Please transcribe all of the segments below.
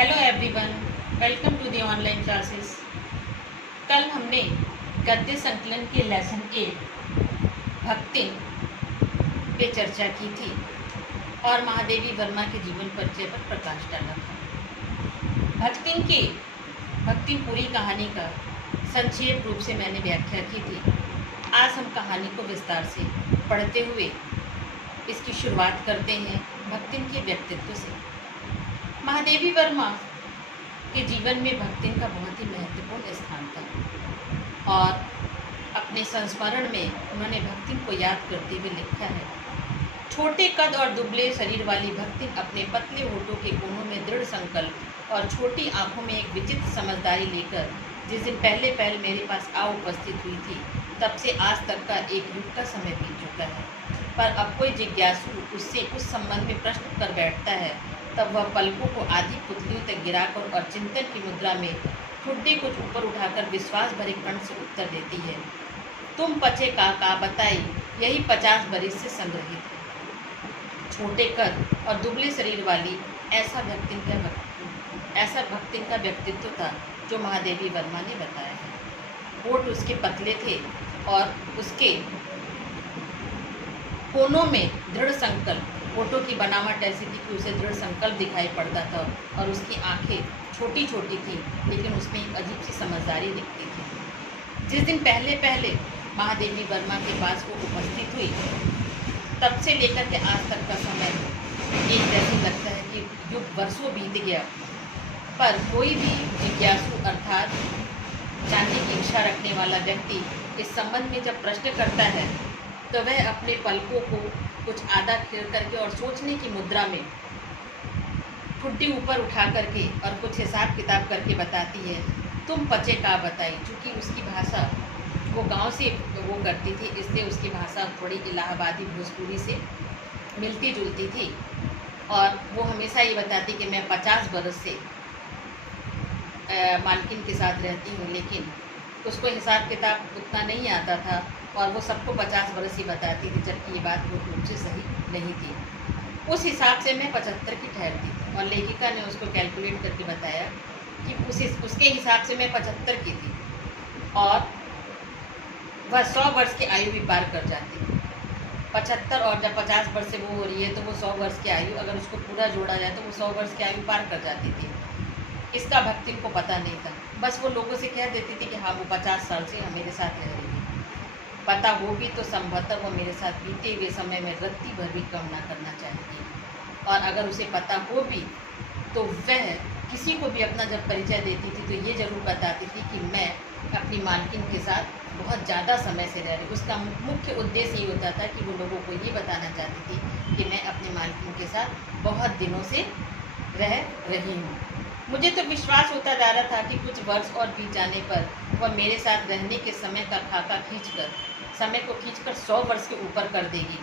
Hello everyone, welcome to the online classes. कल हमने गद्य संकलन के लेसन 8 भक्तिन पे चर्चा की थी और महादेवी वर्मा के जीवन परिचय पर प्रकाश डाला था। भक्तिन पूरी कहानी का संक्षेप रूप से मैंने व्याख्या की थी। आज हम कहानी को विस्तार से पढ़ते हुए इसकी शुरुआत करते हैं भक्तिन के व्यक्तित्व से। महादेवी वर्मा के जीवन में भक्तिन का बहुत ही महत्वपूर्ण स्थान था और अपने संस्मरण में उन्होंने भक्तिन को याद करते हुए लिखा है। छोटे कद और दुबले शरीर वाली भक्तिन अपने पतले होठों के कोनों में दृढ़ संकल्प और छोटी आंखों में एक विचित्र समझदारी लेकर जिस दिन पहले पहल मेरे पास आ उपस्थित हुई थी, तब से आज तक का एक युग का समय बीत चुका है। पर अब कोई जिज्ञासु उससे उस संबंध में प्रश्न कर बैठता है, तब वह पलकों को आधी पुतलियों तक गिराकर और चिंतन की मुद्रा में ठुड्डी कुछ ऊपर उठाकर विश्वास भरे कंठ से उत्तर देती है, तुम पचे का बताई, यही 50 बरिस से संग्रहित है। छोटे कद और दुबले शरीर वाली ऐसा भक्तिन का व्यक्तित्व था जो महादेवी वर्मा ने बताया है। होठ उसके पतले थे और उसके कोनों में दृढ़ संकल्प, होठों की बनावट ऐसी थी कि उसे दृढ़ संकल्प दिखाई पड़ता था और उसकी आंखें छोटी छोटी थी, लेकिन उसमें एक अजीब सी समझदारी दिखती थी। जिस दिन पहले महादेवी वर्मा के पास वो उपस्थित हुई, तब से लेकर के आज तक का समय एक जैसे लगता है कि युग वर्षों बीत गया। पर कोई भी जिज्ञासु अर्थात जानने की इच्छा रखने वाला व्यक्ति इस संबंध में जब प्रश्न करता है, तो वह अपने पलकों को कुछ आधा खीर करके और सोचने की मुद्रा में ठुड्डी ऊपर उठा करके और कुछ हिसाब किताब करके बताती है, तुम पचे का बताई। चूँकि उसकी भाषा वो गांव से वो करती थी, इसलिए उसकी भाषा थोड़ी इलाहाबादी भोजपुरी से मिलती जुलती थी और वो हमेशा ये बताती कि मैं 50 बरस से मालकिन के साथ रहती हूँ, लेकिन उसको हिसाब किताब उतना नहीं आता था और वो सबको 50 बरस ही बताती थी, जबकि ये बात पूर्ण रूप से सही नहीं थी। उस हिसाब से मैं 75 की ठहरती थी और लेखिका ने उसको कैलकुलेट करके बताया कि उसके हिसाब से मैं 75 की थी और वह 100 वर्ष की आयु भी पार कर जाती थी। 75 और जब 50 वर्ष से वो हो रही है तो वो 100 वर्ष की आयु, अगर उसको पूरा जोड़ा जाए तो वो 100 वर्ष की आयु पार कर जाती थी। इसका भक्तिन को पता नहीं था, बस वो लोगों से कह देती थी कि हाँ वो 50 साल से मेरे साथ रह रही है। पता हो भी तो संभवतः वो मेरे साथ बीते हुए समय में रत्ती भर भी कम ना करना चाहेगी, और अगर उसे पता हो भी तो वह किसी को भी अपना जब परिचय देती थी तो ये ज़रूर बताती थी कि मैं अपनी मालकिन के साथ बहुत ज़्यादा समय से रह रही। उसका मुख्य उद्देश्य ये होता था कि वो लोगों को ये बताना चाहती थी कि मैं अपनी मालकिन के साथ बहुत दिनों से रह रही हूँ। मुझे तो विश्वास होता जा रहा था कि कुछ वर्ष और बीत जाने पर वह मेरे साथ रहने के समय का खाका समय को खींचकर 100 वर्ष के ऊपर कर देगी,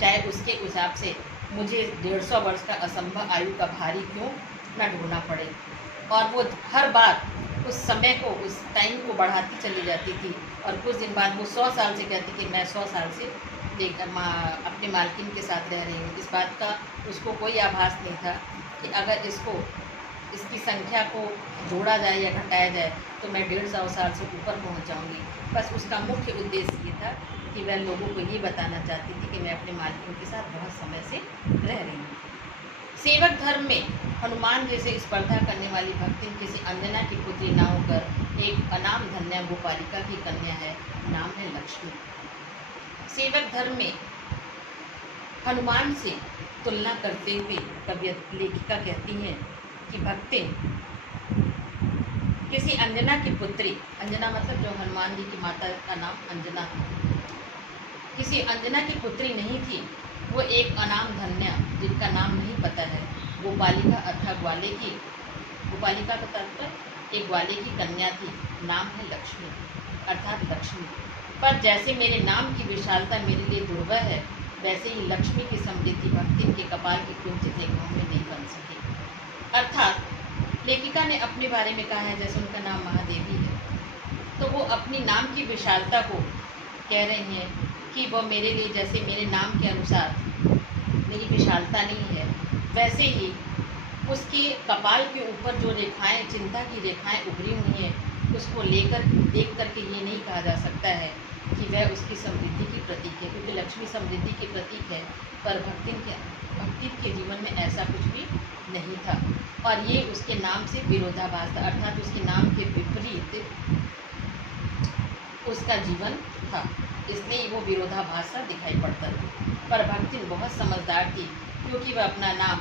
चाहे उसके हिसाब से मुझे 150 वर्ष का असंभव आयु का भारी क्यों न ढोना पड़े। और वो हर बार उस समय को, उस टाइम को बढ़ाती चली जाती थी और कुछ दिन बाद वो 100 साल से कहती कि मैं 100 साल से अपने मालकिन के साथ रह रही हूँ। इस बात का उसको कोई आभास नहीं था कि अगर इसकी संख्या को जोड़ा जाए या घटाया जाए तो मैं 150 साल से ऊपर पहुंच जाऊंगी। बस उसका मुख्य उद्देश्य ये था कि वह लोगों को ये बताना चाहती थी कि मैं अपने मालकिन के साथ बहुत समय से रह रही हूँ। सेवक धर्म में हनुमान जैसे स्पर्धा करने वाली भक्तिन किसी अंजना की पुत्री ना होकर एक अनाम धन्या गोपालिका की कन्या है, नाम है लक्ष्मी। सेवक धर्म में हनुमान से तुलना करते हुए कवियत लेखिका कहती हैं कि भक्तिन किसी अंजना की पुत्री, अंजना मतलब जो हनुमान जी की माता का नाम अंजना था, किसी अंजना की पुत्री नहीं थी। वो एक अनाम धन्या, जिनका नाम नहीं पता है, गोपालिका अर्थात ग्वाले की, गोपालिका का तात्पर्य एक ग्वाले की कन्या थी, नाम है लक्ष्मी अर्थात लक्ष्मी। पर जैसे मेरे नाम की विशालता मेरे लिए दुर्लभ है, वैसे ही लक्ष्मी की समृद्धि भक्तिन के कपाल की कुंचित रेखाओं में नहीं बन सकी। अर्थात लेखिका ने अपने बारे में कहा है जैसे उनका नाम महादेवी है, तो वो अपनी नाम की विशालता को कह रही हैं कि वह मेरे लिए जैसे मेरे नाम के अनुसार मेरी विशालता नहीं है, वैसे ही उसके कपाल के ऊपर जो रेखाएं, चिंता की रेखाएं उभरी हुई हैं, उसको लेकर देख करके ये नहीं कहा जा सकता है कि वह उसकी समृद्धि की प्रतीक है, क्योंकि लक्ष्मी समृद्धि की प्रतीक है। पर भक्ति के जीवन में ऐसा कुछ भी नहीं था, और ये उसके नाम से विरोधाभास था, अर्थात उसके नाम के विपरीत उसका जीवन था, इसलिए वो विरोधाभास सा दिखाई पड़ता था। पर भक्तिन बहुत समझदार थी, क्योंकि वह अपना नाम,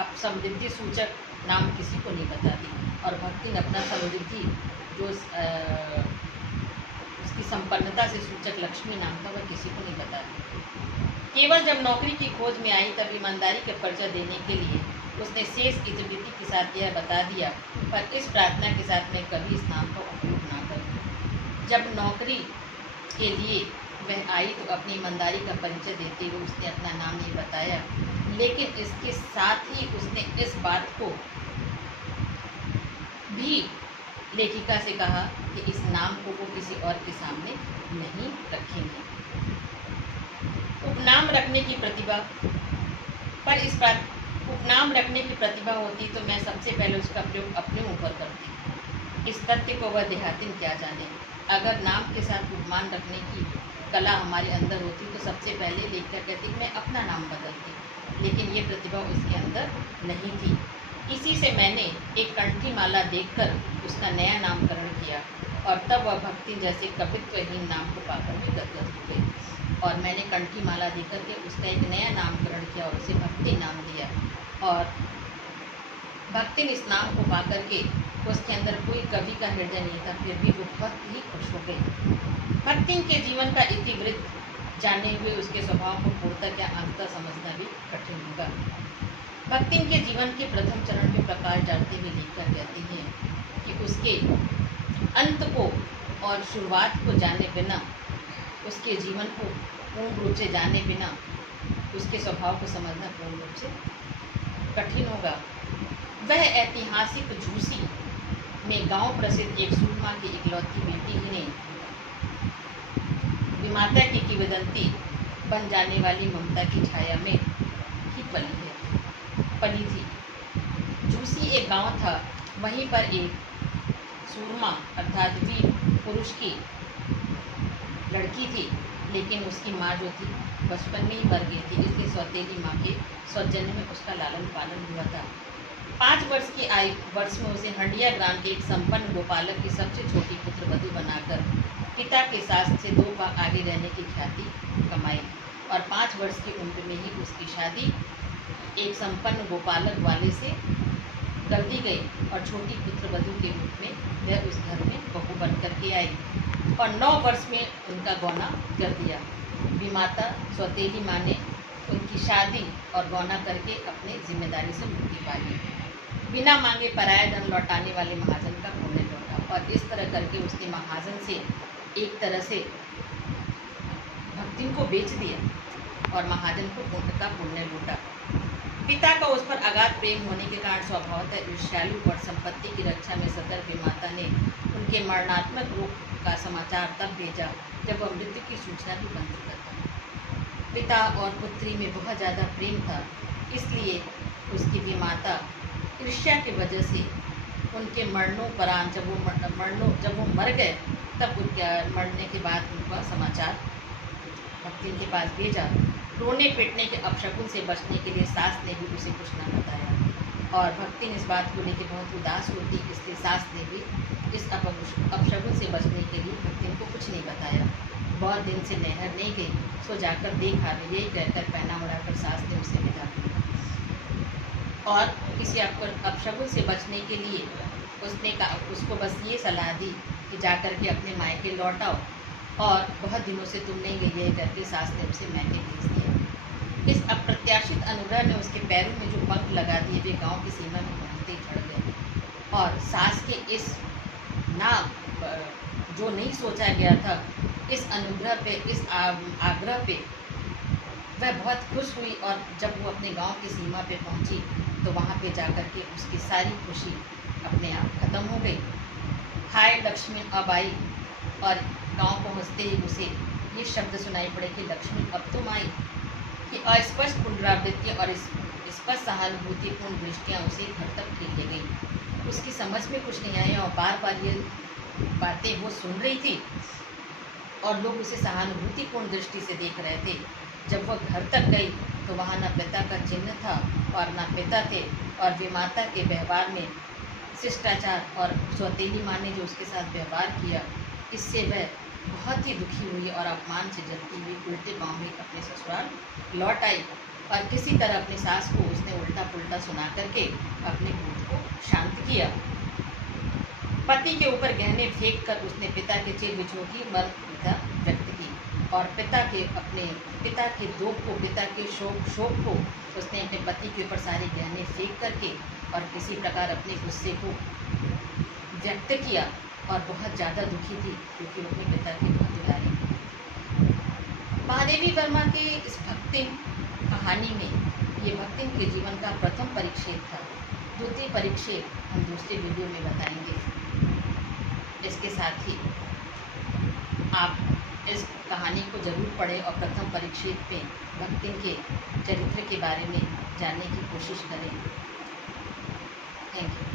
अब समृद्धि सूचक नाम किसी को नहीं बताती, और भक्तिन अपना समृद्धि जो उसकी संपन्नता से सूचक लक्ष्मी नाम था, वह किसी को नहीं बताती। केवल जब नौकरी की खोज में आई तब ईमानदारी का परिचय देने के लिए उसने शेष इतिवृत्ति के साथ यह बता दिया, पर इस प्रार्थना के साथ मैं कभी इस नाम का उपयोग ना करूं। जब नौकरी के लिए वह आई तो अपनी ईमानदारी का परिचय देते हुए उसने अपना नाम नहीं बताया, लेकिन इसके साथ ही उसने इस बात को भी लेखिका से कहा कि इस नाम को वो किसी और के सामने नहीं रखेंगे। उपनाम रखने की प्रतिभा, पर इस उपनाम रखने की प्रतिभा होती तो मैं सबसे पहले उसका प्रयोग अपने ऊपर करती। इस तथ्य को वह देहातिन क्या जाने। अगर नाम के साथ उपमान रखने की कला हमारे अंदर होती तो सबसे पहले लेखिका कहती मैं अपना नाम बदलती, लेकिन ये प्रतिभा उसके अंदर नहीं थी। इसी से मैंने एक कंठी माला देखकर उसका नया नामकरण किया, और तब वह भक्ति जैसे कवित्वहीन नाम को पाकर भी गदगद हो गई, और मैंने कंठी माला देकर के उसका एक नया नामकरण किया और उसे भक्ति नाम दिया। और भक्ति इस नाम को पाकर के उसके अंदर कोई कवि का हृदय नहीं था, फिर भी वो बहुत ही खुश हो गई। भक्ति के जीवन का इतिवृत्त जाने हुए उसके स्वभाव को पूर्णतः या अंततः समझना भी कठिन होगा। भक्ति के जीवन के प्रथम चरण के प्रकार जानते हुए लिखकर कहती हैं कि उसके अंत को और शुरुआत को जाने बिना, उसके जीवन को पूर्ण रूप से जाने बिना उसके स्वभाव को समझना पूर्ण रूप से कठिन होगा। वह ऐतिहासिक झूसी में गांव प्रसिद्ध एक सूरमा की इकलौती बेटी ही नहीं, विमाता की किंवदंती बन जाने वाली ममता की छाया में ही पली थी। झूसी एक गांव था, वहीं पर एक सूरमा अर्थात वीर पुरुष की लड़की थी, लेकिन उसकी माँ जो थी बचपन में ही मर गई थी, इसलिए सौतेली माँ के सौजन्य में उसका लालन पालन हुआ था। 5 वर्ष की आयु वर्ष में उसे हंडिया ग्राम के एक संपन्न गोपालक की सबसे छोटी पुत्र वधू बनाकर पिता के साथ से 2 भाग आगे रहने की ख्याति कमाई, और 5 वर्ष की उम्र में ही उसकी शादी एक संपन्न गोपालक वाले से कर दी गई, और छोटी पुत्र वधू के रूप में वह उस घर में बहू बन करके आई, और 9 वर्ष में उनका गौना कर दिया। विमाता सौतेली माँ ने उनकी शादी और गौना करके अपने जिम्मेदारी से मुक्ति पाई। बिना मांगे पराया धन लौटाने वाले महाजन का पुण्य लौटा, और इस तरह करके उसने महाजन से एक तरह से भक्ति को बेच दिया और महाजन को पुण्य लूटा। पिता का उस पर अगाध प्रेम होने के कारण स्वभावतः ईर्ष्यालु और संपत्ति की रक्षा में सतर्क विमाता ने उनके मरणात्मक रोग का समाचार तब भेजा जब वह मृत्यु की सूचना भी बन चुका था। पिता और पुत्री में बहुत ज़्यादा प्रेम था, इसलिए उसकी विमाता ईर्ष्या की वजह से उनके मरणोपरांत जब वो मर गए तब उनके मरने के बाद उनका समाचार भक्ति के पास भेजा। रोने पिटने के अपशकुन से बचने के लिए सास ने भी उसे कुछ न बताया, और भक्ति इस बात को लेकर बहुत उदास होती, इसलिए सास ने भी इस अपशकुन से बचने के लिए भक्ति को कुछ नहीं बताया। बहुत दिन से नहर नहीं गई, सो जाकर देख आ गई, यही कहकर पहना उड़ाकर सास ने उसे विदा किया, और किसी अपशकुन से बचने के लिए उसने उसको बस ये सलाह दी कि जाकर के अपने मायके लौट आओ, और बहुत दिनों से तुम नहीं गई है करके सास ने उसे मैके भेज दिया। इस अप्रत्याशित अनुग्रह ने उसके पैरों में जो पंख लगा दिए वे गांव की सीमा में पहुंचते ही चढ़ गए, और सास के इस जो नहीं सोचा गया था इस अनुग्रह पे, इस आग्रह पे वह बहुत खुश हुई, और जब वो अपने गांव की सीमा पे पहुंची तो वहाँ पे जाकर के उसकी सारी खुशी अपने आप खत्म हो गई। हाय लक्ष्मी अब आई, और गांव पहुँचते ही उसे ये शब्द सुनाई पड़े कि लक्ष्मी अब तुम आई। कि अस्पष्ट पुनरावृत्ति और स्पष्ट सहानुभूतिपूर्ण दृष्टियाँ उसे घर तक ठेले गई। उसकी समझ में कुछ नहीं आया और बार बार ये बातें वो सुन रही थी और लोग उसे सहानुभूतिपूर्ण दृष्टि से देख रहे थे। जब वह घर तक गई तो वहाँ न पिता का चिन्ह था और न पिता थे, और वे माता के व्यवहार में शिष्टाचार और सौतेली माँ ने जो उसके साथ व्यवहार किया, इससे वह बहुत ही दुखी हुई और अपमान से जलती हुई उल्टे पाँव में अपने ससुराल लौट आई। और किसी तरह अपनी सास को उसने उल्टा पुल्टा सुना करके अपने क्रोध को शांत किया। पति के ऊपर गहने फेंक कर उसने पिता के चिर की मर्मता व्यक्त की और पिता के दुख को, पिता के शोक को उसने अपने पति के ऊपर सारे गहने फेंक करके और किसी प्रकार अपने गुस्से को व्यक्त किया और बहुत ज़्यादा दुखी थी क्योंकि वो अपने पिता की बहुत दुलारी थी। महादेवी वर्मा के इस भक्तिम कहानी में ये भक्तिम के जीवन का प्रथम परिच्छेद था। द्वितीय परिच्छेद हम दूसरे वीडियो में बताएंगे। इसके साथ ही आप इस कहानी को ज़रूर पढ़ें और प्रथम परिच्छेद पे भक्तिम के चरित्र के बारे में जानने की कोशिश करें। Thank you.